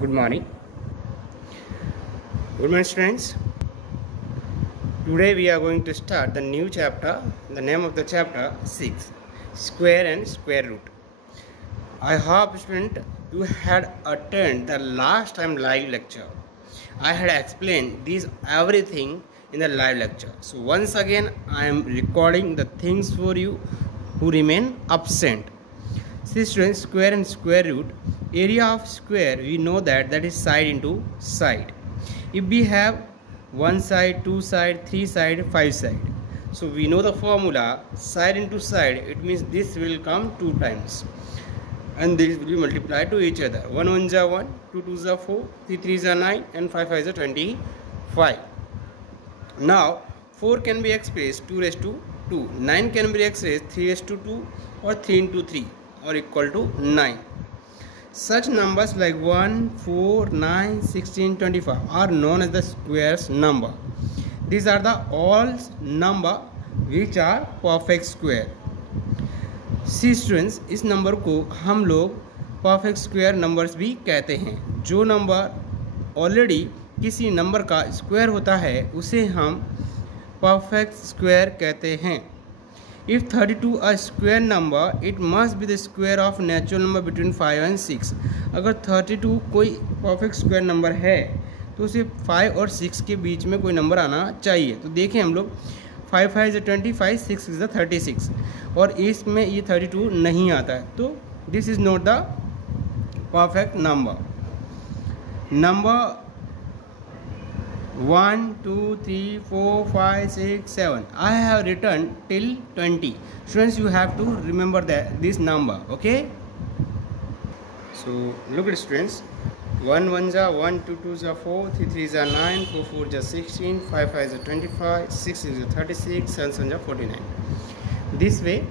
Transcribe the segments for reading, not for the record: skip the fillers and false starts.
Good morning. Good morning, students. Today we are going to start the new chapter. The name of the chapter 6, Square and Square Root. I hope, student, you had attended the last time live lecture. I had explained this everything in the live lecture. So once again, I am recording the things for you who remain absent. See, students, square and square root. Area of square, we know that is side into side. If we have one side, two side, three side, five side, so we know the formula side into side. It means this will come two times and this will be multiplied to each other. 1 1 is 1, 2 2 is 4, 3 3 is 9 and 5 5 is 25. Now 4 can be expressed 2 raised to 2, 9 can be expressed 3 raised to 2 or 3 into 3 or equal to 9. Such numbers like 1, 4, 9, 16, 25 are known as the squares number. These are the all number which are perfect square. See students, इस number को हम लोग perfect square numbers भी कहते हैं. जो number already किसी number का स्क्वायर होता है उसे हम परफेक्ट स्क्वायर कहते हैं. If 32 a square number, it must be the square of natural number between 5 and 6. अगर 32 कोई परफेक्ट स्क्वायर नंबर है तो उसे 5 और 6 के बीच में कोई नंबर आना चाहिए. तो देखें हम लोग 5 5 is 25, 6 is 36 और इसमें ये 32 नहीं आता है, तो this is not the perfect number. Number 1 2 3 4 5 6 7 I have written till 20. Students, you have to remember this number. Okay, so look at students. 1 1 is 1, 2 2 is 4, 3 3 is 9, 4 4 is 16, 5 5 is 25, 6 is 36, 7 7 is 49. This way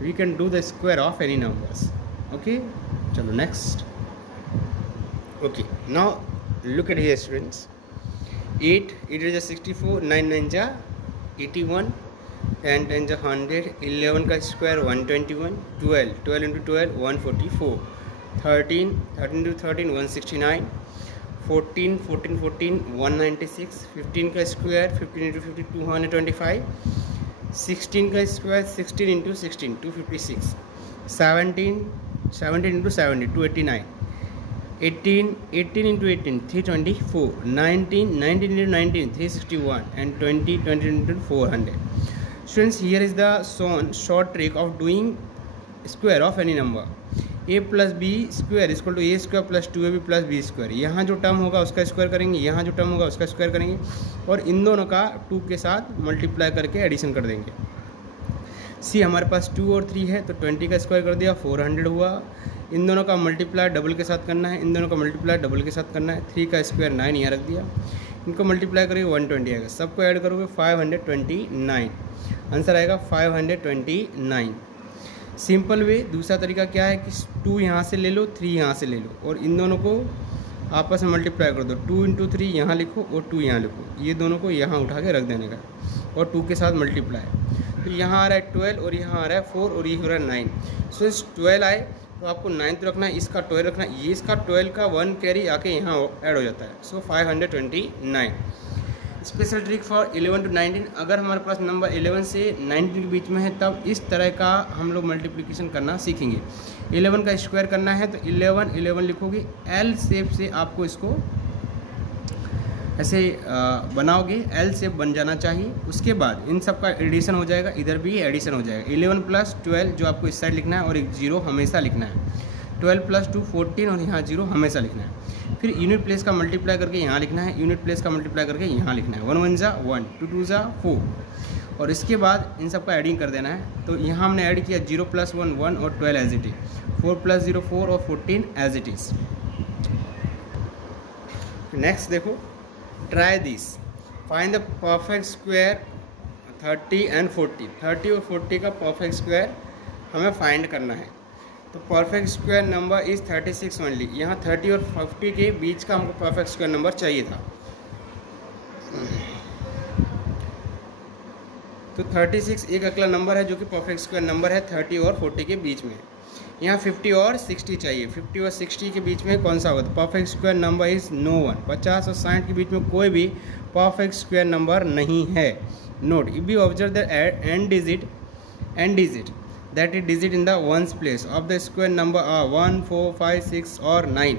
we can do the square of any numbers. Okay, chalo next. Okay, now look at here students. 8 is 64, 9 9 is 81, and 10 is 100, 11 का square 121, 12 into 12 144, 13 into 13 169, 14 196, 15 का square 15 into 50 225, 16 का square 16 into 16 256, 17 into 70 289, 18 into 18 324, 19 into 19 361, and 20 into 400. Students, here is the short trick of doing square of any number. a plus b square is equal to a square plus 2ab plus b square. यहाँ जो term होगा उसका square करेंगे, यहाँ जो term होगा उसका square करेंगे और इन दोनों का 2 के साथ मल्टीप्लाई करके एडिशन कर देंगे. सी हमारे पास 2 और 3 है तो 20 का स्क्वायर कर दिया 400 हुआ. इन दोनों का मल्टीप्लाई डबल के साथ करना है, इन दोनों का मल्टीप्लाई डबल के साथ करना है. 3 का स्क्वायर 9 यहाँ रख दिया, इनको मल्टीप्लाई करेंगे 120 आएगा, सबको ऐड करोगे 529. आंसर आएगा 529. Simple way. दूसरा तरीका क्या है कि 2 यहाँ से ले लो, 3 यहाँ से ले लो और इन दोनों को आपस में मल्टीप्लाई कर दो. 2 into 3 यहाँ लिखो और 2 यहाँ लिखो, ये दोनों को यहाँ उठा के रख देने का और 2 के साथ मल्टीप्लाई. तो यहाँ आ रहा है 12 और यहाँ आ रहा है 4 और ये हो रहा है 9. सो इस 12 आए तो आपको 9 तो रखना है, इसका 12 रखना है, ये इसका 12 का 1 कैरी आके यहाँ ऐड हो जाता है. सो 529. Special trick for 11 to 19. अगर हमारे पास नंबर 11 से 19 के बीच में है तब इस तरह का हम लोग मल्टीप्लिकेशन करना सीखेंगे. 11 का स्क्वायर करना है तो 11 लिखोगे, एल शेप से आपको इसको ऐसे बनाओगे, एल शेप बन जाना चाहिए. उसके बाद इन सब का एडिशन हो जाएगा, इधर भी एडिशन हो जाएगा. 11 plus 12 जो आपको इस साइड लिखना है और एक 0 हमेशा लिखना है. 12 plus 2 14 और यहाँ 0 हमेशा लिखना है. फिर यूनिट प्लेस का मल्टीप्लाई करके यहाँ लिखना है, यूनिट प्लेस का मल्टीप्लाई करके यहाँ लिखना है. 1 1 is 1, 2 2 is 4 और इसके बाद इन सब का एडिंग कर देना है. तो यहाँ हमने ऐड किया 0 plus 1 1 और 12 एज इट इज, 4 plus 0 4 और 14 एज इट इज. नेक्स्ट देखो, try this. Find the perfect square 30 and 40. 30 और 40 का परफेक्ट स्क्वायर हमें फाइंड करना है. तो perfect square number is 36 only. यहाँ 30 और 40 के बीच का हमको परफेक्ट स्क्वायर नंबर चाहिए था. तो 36 एक अगला नंबर है जो कि परफेक्ट स्क्वायर नंबर है 30 और 40 के बीच में. यहाँ 50 और 60 चाहिए। 50 और 60 के बीच में कौन सा होगा? तो perfect square number is no one. 50 और 60 के बीच में कोई भी परफेक्ट स्क्वायर नंबर नहीं है। Note, if you observe the end digit that is digit in the ones place of the square number 1, 4, 5, 6 और 9।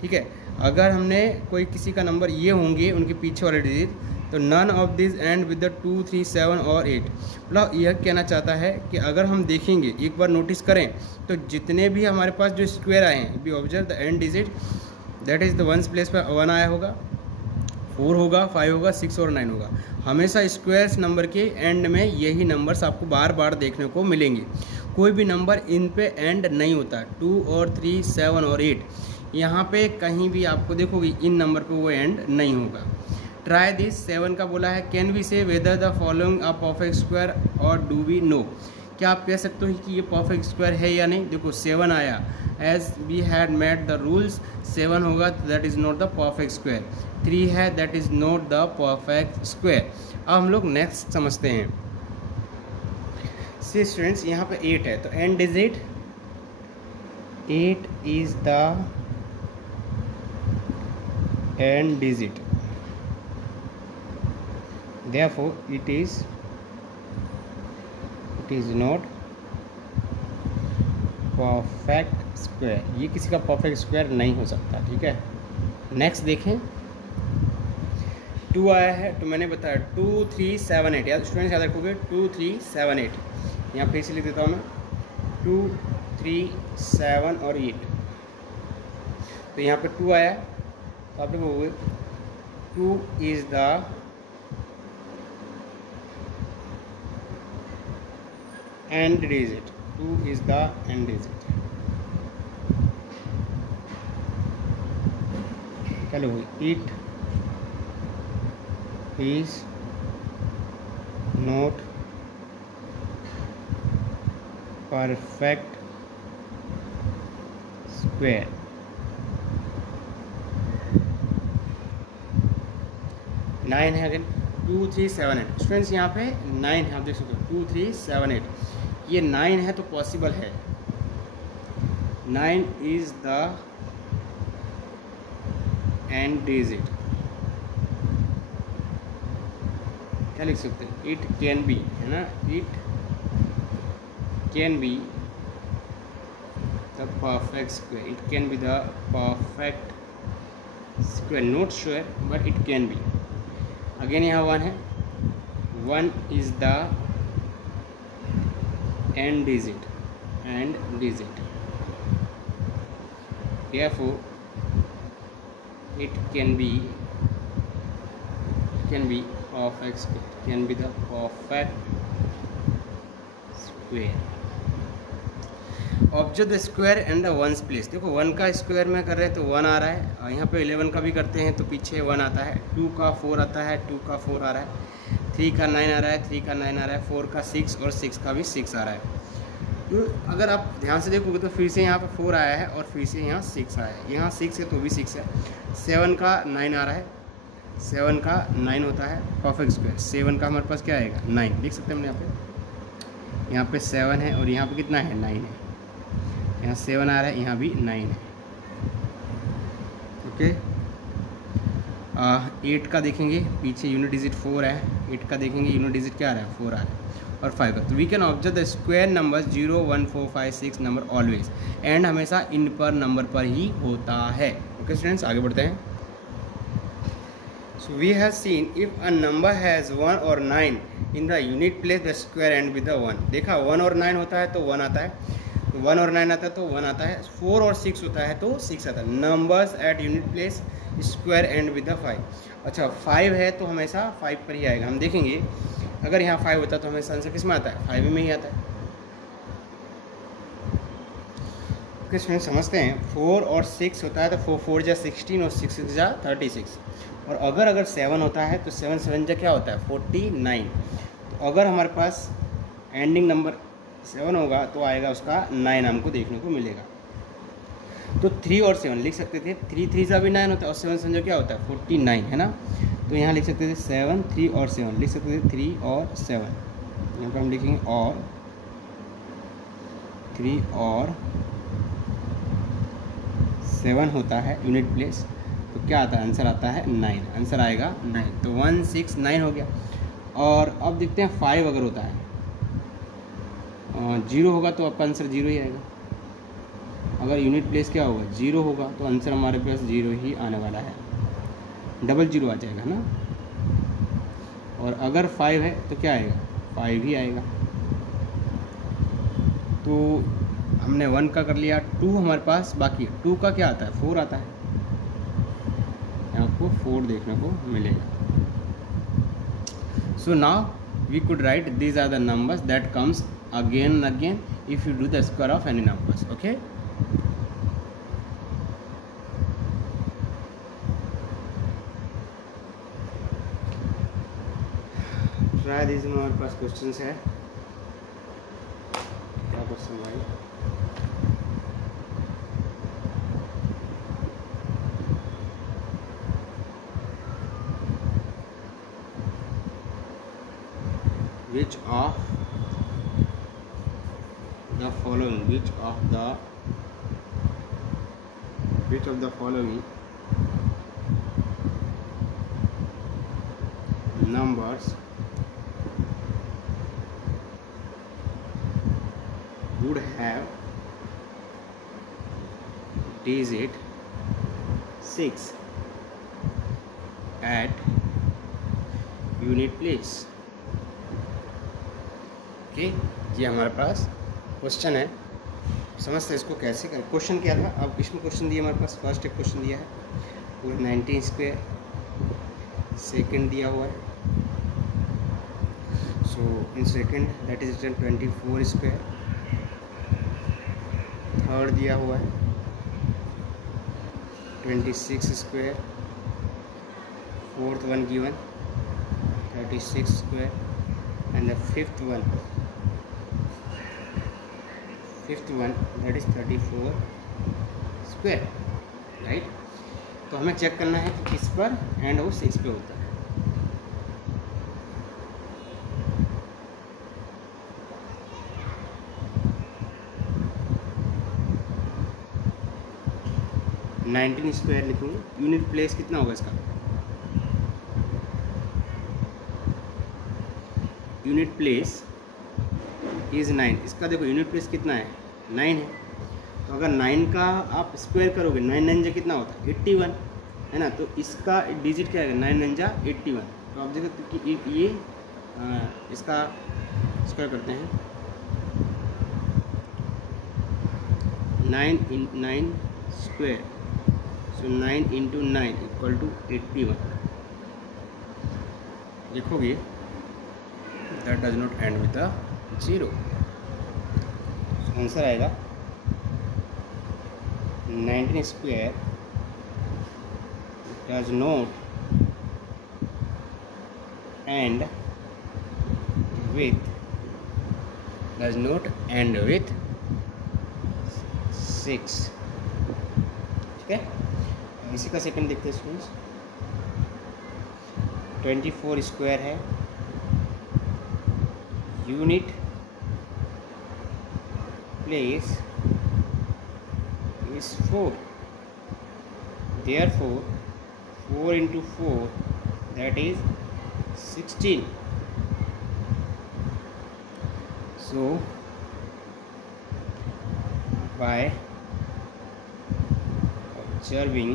ठीक है, अगर हमने कोई किसी का नंबर ये होंगे उनके पीछे वाले डिजिट, तो none of this end with the 2, 3, 7 और 8। मतलब यह कहना चाहता है कि अगर हम देखेंगे, एक बार नोटिस करें, तो जितने भी हमारे पास जो स्क्वायर आए हैं, B observe the end digit that is the ones place पर 1 आया होगा, 4 होगा, 5 होगा, 6 और 9 होगा। हमेशा स्क्वायर्स नंबर के एंड में यही नंबर्स आपको बार बार देखने को मिलेंगे। कोई भी नंबर इन पे एंड नहीं होता। 2 और 3, 7 और 8 यहाँ पे कहीं भी आपको देखोगे इन नंबर पे वो एंड नहीं होगा। Try this. 7 का बोला है कैन वी से whether the following a perfect square और डू वी नो। क्या आप कह सकते हो कि ये परफेक्ट स्क्वायर है या नहीं? देखो 7 आया, as we had met the rules, 7 होगा तो that is not the perfect square. 3 है, that is not the perfect square. अब हम लोग नेक्स्ट समझते हैं। सी स्टूडेंट्स, यहाँ पे 8 है, तो and digit 8 is the end digit, therefore it is not perfect square. ये किसी का परफेक्ट स्क्वायर नहीं हो सकता। ठीक है, नेक्स्ट देखें। 2 आया है, तो मैंने बताया 2, 3, 7, 8। यार स्टूडेंट्स याद रखोगे 2, 3, 7, 8। यहाँ फिर से लिख देता हूँ मैं 2, 3, 7 और 8। तो यहाँ पे 2 आया, तो आप लिखोगे 2 is the end digit. 2 is the end digit। चलो, it is not perfect square। Nine है अगेन 2, 3, 7, 8। स्टूडेंट्स यहाँ पे 9 है, आप देख सकते हो 2, 3, 7, 8। ये 9 है तो पॉसिबल है। 9 इज द एंड डिजिट। क्या लिख सकते हैं? इट कैन बी, है ना, it can be the perfect square. It can be the perfect square, not sure but it can be. Again यहाँ 1 है, 1 is the end digit, therefore it can be perfect square, can be the perfect square। Observe the square and the ones place. देखो 1 का square में कर रहे हैं तो 1 आ रहा है, और यहाँ पे 11 का भी करते हैं तो पीछे 1 आता है। 2 का 4 आता है, 2 का 4 आ रहा है। 3 का 9 आ रहा है, 3 का 9 आ रहा है। 4 का 6 और 6 का भी 6 आ रहा है। तो अगर आप ध्यान से देखोगे तो फिर से यहाँ पे 4 आया है और फिर से यहाँ 6 आया है। यहाँ 6 है तो भी 6 है। 7 का 9 आ रहा है, 7 का 9 होता है परफेक्ट स्क्वायर। 7 का हमारे पास क्या आएगा? 9। देख सकते हैं हम यहाँ पे 7 है और यहाँ पे कितना है? 9 है। यहाँ 7 आ रहा है, यहाँ भी 9 है। ओके, 8 का देखेंगे, पीछे यूनिट डिजिट 4 है। 8 का देखेंगे, यूनिट डिजिट क्या आ रहा है? 4 आ रहा है। और 5 का। तो we can observe the square number 0, 1, 4, 5, 6 number always. And हमेशा इन पर नंबर पर ही होता है। ओके स्टूडेंट्स, आगे बढ़ते हैं। So we have seen if a number has 1 और 9 in the unit place the square end with the 1। देखा 1 और 9 होता है तो 1 आता है, 1 और 9 आता है तो 1 आता है। 4 और 6 होता है तो 6 आता है। Numbers at unit place square end with the 5। अच्छा 5 है तो हमेशा 5 पर ही आएगा। हम देखेंगे अगर यहाँ 5 होता है तो हमेशा आंसर किस में आता है? 5 में ही आता है। ओके स्टूडेंट, समझते हैं। 4 और 6 होता है तो 4 4 जा 16 और 6 6 जा 36। और अगर 7 होता है तो 7 7 जा क्या होता है? 49। तो अगर हमारे पास एंडिंग नंबर 7 होगा तो आएगा उसका 9 हमको देखने को मिलेगा। तो 3 और 7 लिख सकते थे। 3 3 जा भी 9 होता है और 7 7 जा क्या होता है? 49, है ना। तो यहाँ लिख सकते थे 7, 3 और 7 लिख सकते थे 3 और 7। यहाँ पर हम लिखेंगे और 3 और 7 होता है यूनिट प्लेस, तो क्या आता है आंसर आता है 9, आंसर आएगा 9। तो 1 6 9 हो गया। और अब देखते हैं 5 अगर होता है 0 होगा तो आपका आंसर 0 ही आएगा। अगर यूनिट प्लेस क्या होगा 0 होगा तो आंसर हमारे पास 0 ही आने वाला है, डबल 0 आ जाएगा ना। और अगर 5 है तो क्या आएगा 5 ही आएगा। तो हमने 1 का कर लिया, 2 हमारे पास बाकी है। 2 का क्या आता है 4 आता है, आपको 4 देखने को मिलेगा। So now we could write these are the numbers that comes again and again if you do the square of any numbers. Okay, try these हमारे पास क्वेश्चंस है। क्या क्वेश्चन भाई? which of the following numbers would have digit 6 at unit place? Okay, ये हमारे पास question है, समझते इसको कैसे करें। क्वेश्चन क्या था, अब इसमें क्वेश्चन दिया हमारे पास, फर्स्ट एक क्वेश्चन दिया है पूरे 19 स्क्वायर, सेकंड दिया हुआ है so in second that is written 24 square, third दिया हुआ है 26 square, fourth one given 36 square and the fifth one that is 34 square, right. तो हमें चेक करना है कि किस पर एंड वो 6 पे होता है। नाइनटीन स्क्वायर लिखूंगा, यूनिट प्लेस कितना होगा इसका, यूनिट प्लेस इज़ 9। इसका देखो यूनिट प्लेस कितना है 9 है, तो अगर 9 का आप स्क्वायर करोगे 9 9 जा कितना होता है 81 है ना, तो इसका डिजिट क्या है 9 9 जा 81। तो आप देखो कि ये इसका स्क्वायर करते हैं 9 in 9 square, so 9 into 9 equal to 81। देखोगे that does not end with the 0, answer आएगा 19 square does not end with 6। ठीक है, इसी का सेकंड देखते हैं स्टूडेंट्स। 24 स्क्वायर है, unit place is 4, therefore 4 into 4 that is 16। so by observing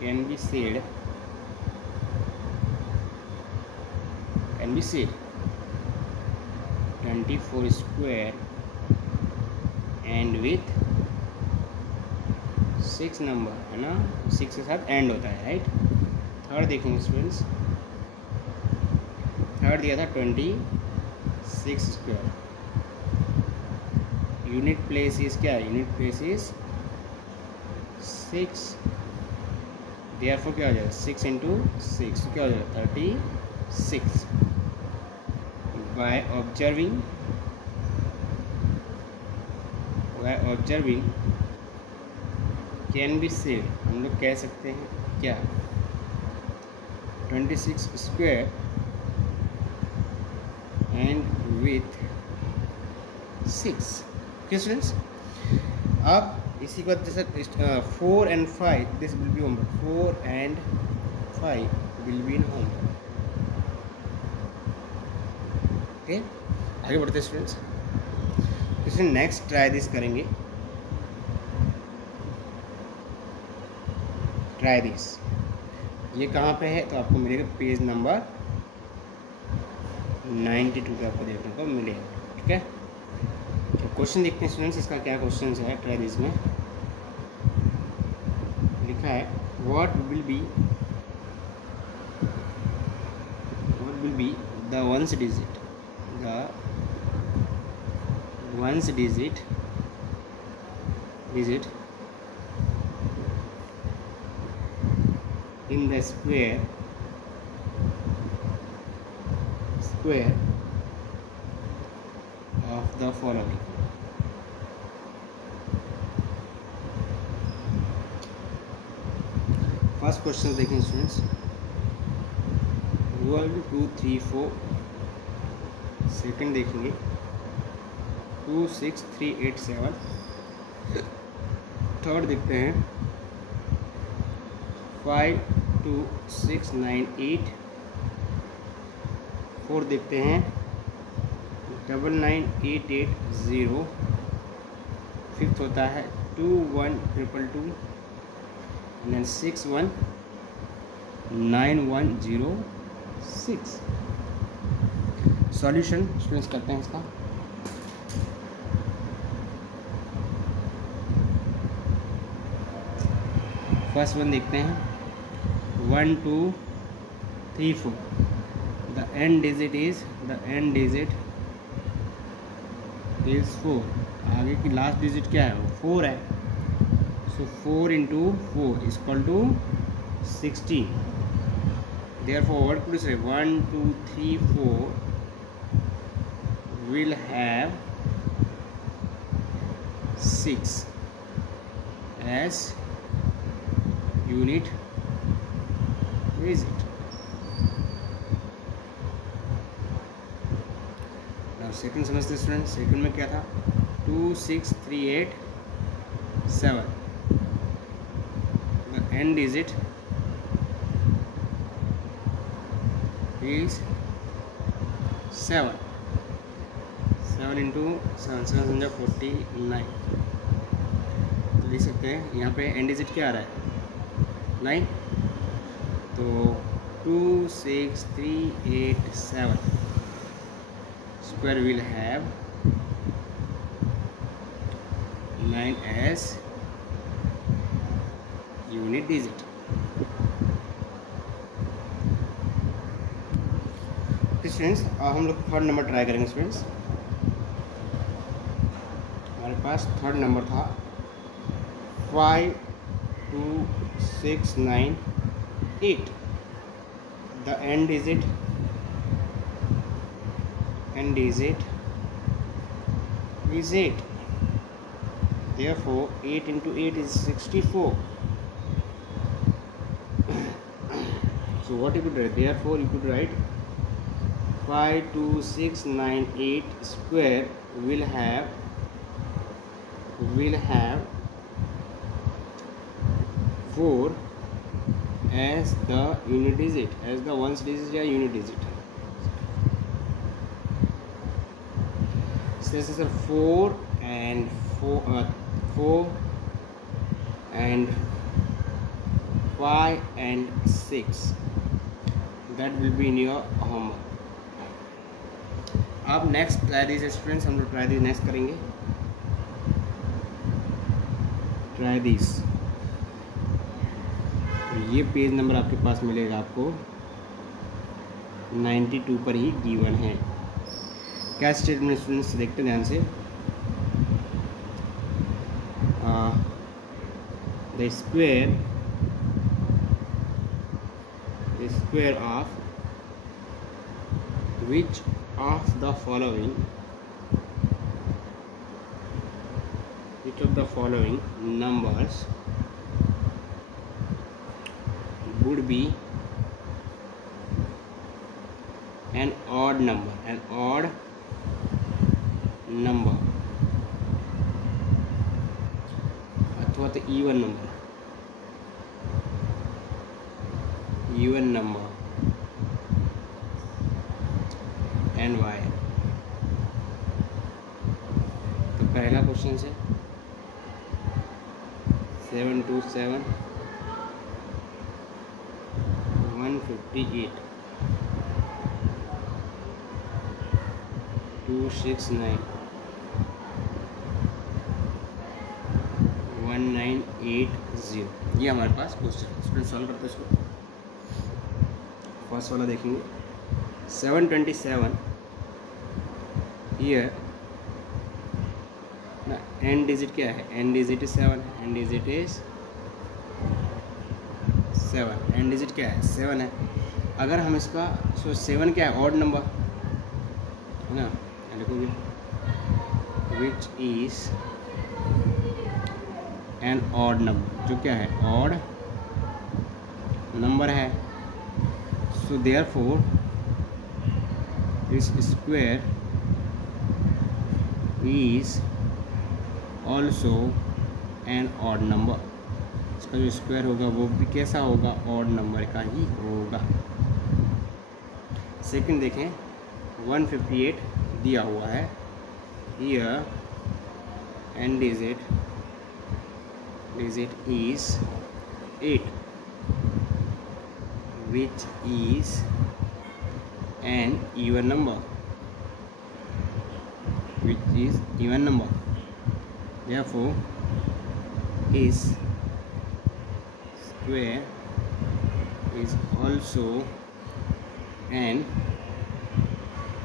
can be said 24 square and with 6 number है ना, 6 के साथ एंड होता है, राइट। थर्ड देखेंगे स्टूडेंट्स, थर्ड दिया था 26 स्क्वायर, यूनिट प्लेस इज क्या, यूनिट प्लेस इज 6, देयरफॉर क्या हो जाएगा 6 इंटू 6 क्या हो जाएगा 36। by observing can be said, हम लोग कह सकते हैं क्या 26 स्क्वायर with 6. Okay students, अब इसी के बाद जैसे 4 and 5 this will be home, 4 and 5 will be in home. Okay, आगे बढ़ते स्टूडेंट्स. इसमें नेक्स्ट ट्राई दिस करेंगे. ट्राई दिस ये कहाँ पे है तो आपको मिलेगा पेज नंबर 92 पे आपको देखने को मिलेगा. ठीक है, तो क्वेश्चन देखते हैं स्टूडेंट्स. इसका क्या क्वेश्चन है ट्राई दिस में. लिखा है what will be the ones digit in the square of the following. First question देखें स्टूडेंट्स. 1 2 3 4. सेकंड देखेंगे 2 6 3 8 7. थर्ड देखते हैं 5 2 6 9 8. फोर्थ देखते हैं 9 9 8 8 0. फिफ्थ होता है 2 1 2 2 and then 6 1 9 1 0 6. सॉल्यूशन स्टूडेंट्स करते हैं इसका. फर्स्ट वन देखते हैं 1 2 3 4. The end digit is 4. आगे की लास्ट डिजिट क्या है वो 4 है. सो 4 into 4 is equal to 16. Therefore what could you say 1 2 3 4 will have 6 as unit digit. Now second समझते स्टूडेंट. सेकंड में क्या था 2 6 3 8 7. The end digit is 7. 7 into 7 समझा 49. तो लिख सकते हैं यहाँ पे एंड डिजिट क्या आ रहा है 9. तो 2 6 3 8 7 square will have 9 as unit digit. Students हम लोग थर्ड नंबर ट्राई करेंगे स्टूडेंट्स. हमारे पास थर्ड नंबर था 5 2 6 9 8. The end digit is 8. Therefore 8 into 8 is 64. So what you could write? Therefore you could write 5 2 6 9 8 square will have 4 as the unit digit, as the ones digit या unit digit. So this is a 4 and 4 and 5 and 6. That will be in your homework. अब next try this students. हम लोग try this next करेंगे. Try this ये page number आपके पास मिलेगा आपको 92 पर ही गिवन है. क्या स्टेटमेंट स्टूडेंट्स देखते ध्यान से. The square of which of the following numbers would be an odd number number अथवा तो इवन नंबर एंड वाई। तो पहला क्वेश्चन से 727 158 269 1980, ये हमारे पास क्वेश्चन है। स्टूडेंट सॉल्व करते हैं इसको। फर्स्ट वाला देखेंगे 727 ईयर ना, एंड डिजिट क्या है? And digit is 7, and digit is 7, and digit क्या है? 7 है। अगर हम इसका 7 क्या है? ऑड नंबर है ना, लिखोगे which is an odd number, जो क्या है? ऑड नंबर है। So therefore this square is also an odd number. इसका जो स्क्वायर होगा वो भी कैसा होगा? ऑड नंबर का ही होगा। सेकंड देखें 158 दिया हुआ है। Here and digit is 8, which is an even number, therefore his square is also an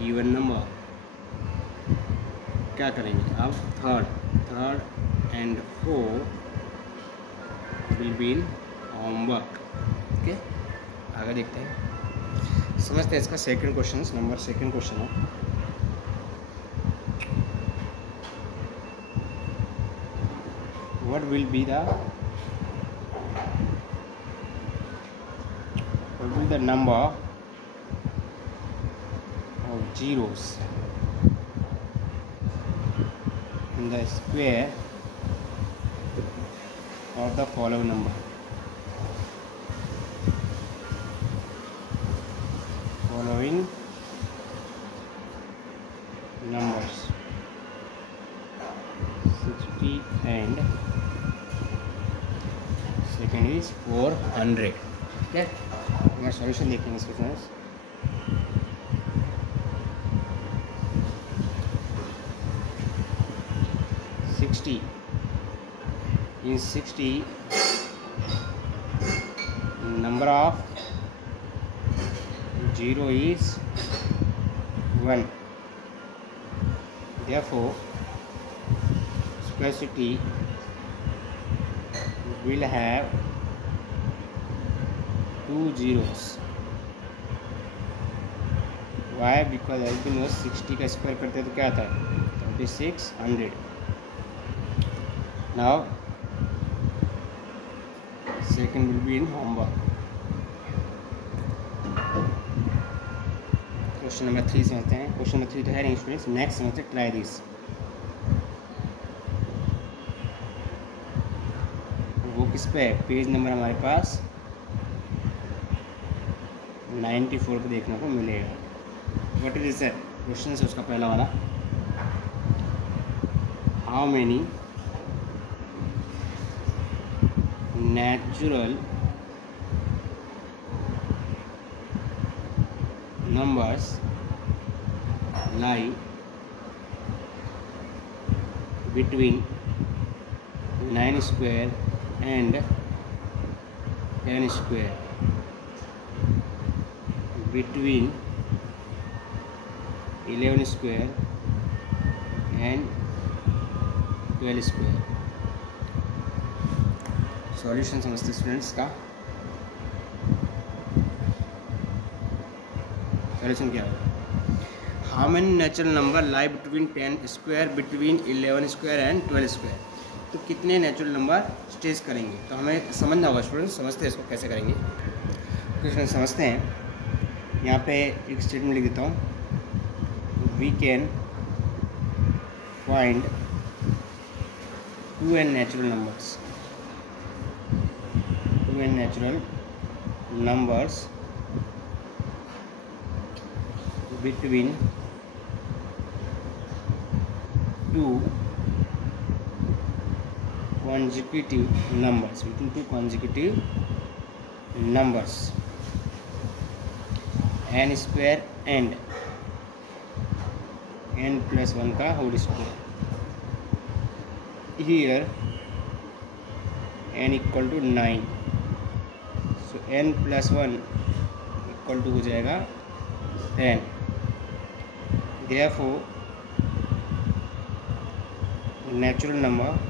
even number। क्या करेंगे अब? Third and fourth will be in homework। Okay, आगे देखते हैं, समझते हैं इसका सेकंड क्वेश्चन। सेकंड क्वेश्चन है what will be the number of zeros in the square of the following number? Following numbers 60 and second is 400। ठीक है, मैं सॉल्यूशन देखेंगे इसके friends. In 60 number of 0 is 1, therefore scarcity will have 2 zeros। Why? Because as we know 60 का square करते हैं तो क्या आता है? 3600। Now second will be in homework। Question number 3 समझते हैं। क्वेश्चन नंबर 3 तो है नहीं स्टूडेंट्स, नेक्स्ट समझते हैं। Try this. वो किस पे है? पेज नंबर हमारे पास 94 पे देखने को मिलेगा। व्हाट इज दिस क्वेश्चन है उसका पहला वाला, how many natural numbers lie between 9 square and 10 square, between 11 square and 12 square। Solution समझते स्टूडेंट्स का। सॉल्यूशन क्या होगा? How many natural number lie between 10 square, between 11 square and 12 square. तो कितने नेचुरल नंबर स्टेज करेंगे? तो हमें समझना होगा स्टूडेंट्स। समझते हैं इसको कैसे करेंगे। क्वेश्चन समझते हैं। यहाँ पे एक स्टेटमेंट लिख देता हूँ, we can find 2n natural numbers between two consecutive numbers n square and n plus 1 का whole square. Here n equal to 9, so n plus 1 equal to हो जाएगा 10. Therefore natural numbers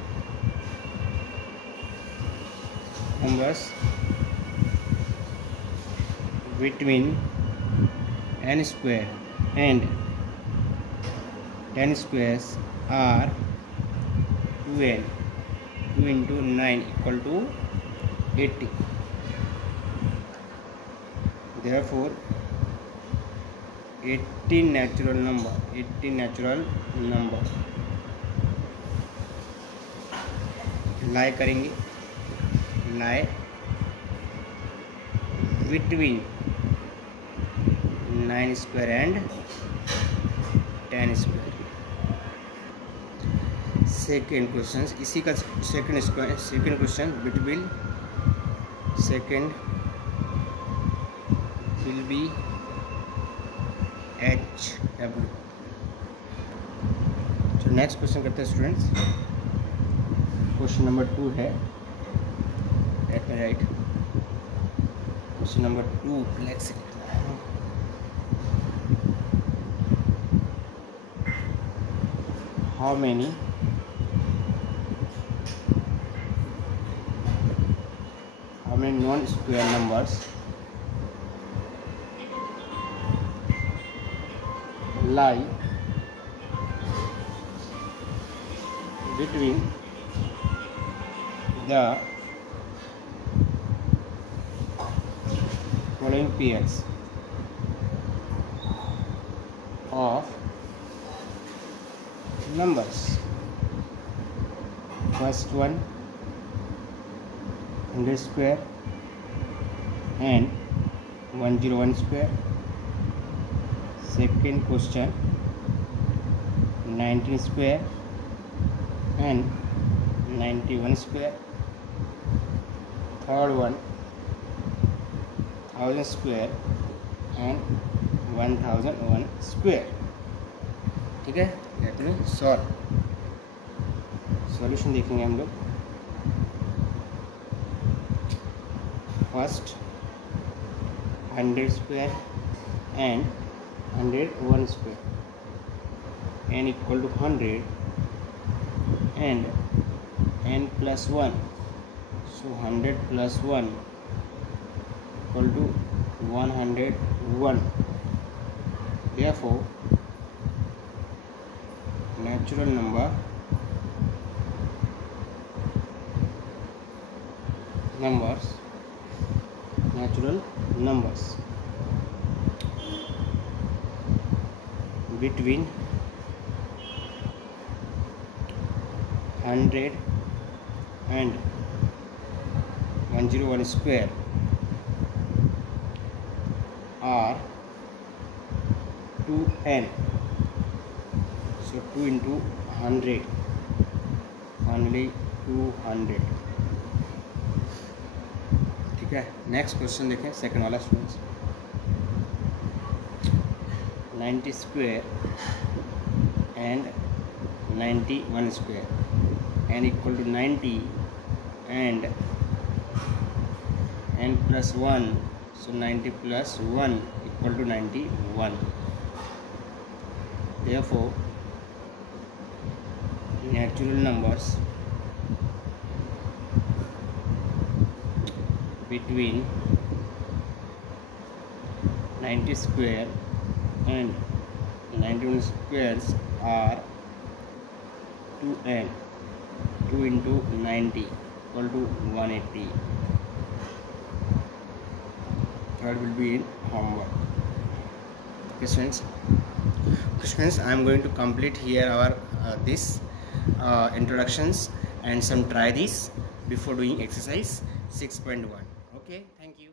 between n square and 10 squares are 2n. 2 into 9 equal to 80. Therefore 80 natural number lie करेंगे, lie between 9 square and 10 square. Second question इसी का second question between second will be HW. तो next question करते हैं students. Question number 2 है. Let me right question number 2 black से लिखना है. How many non-square numbers lie between the following pairs of numbers. First one 100 square and 101 square. Second question 19 square and 91 square. Third one 1000 square and 1001 square. ठीक है, let me solve. Solution देखेंगे हम लोग. First 100 square and 101 square. n equal to 100 and n plus 1, so 100 plus 1 equal to 101. Therefore natural numbers between 100 and 101 square are 2n. So 2 into 100, only 200. ठीक है. Next question देखें, second वाला students. 90 square and 91 square. n equal to 90 and n plus 1, so 90 plus 1 equal to 91. Therefore natural numbers between 90 square and 91 squares are 2n. 2 into 90 equal to 180. Third will be in homework. Students, I am going to complete here our this introductions and some try this before doing exercise 6.1. Okay, thank you.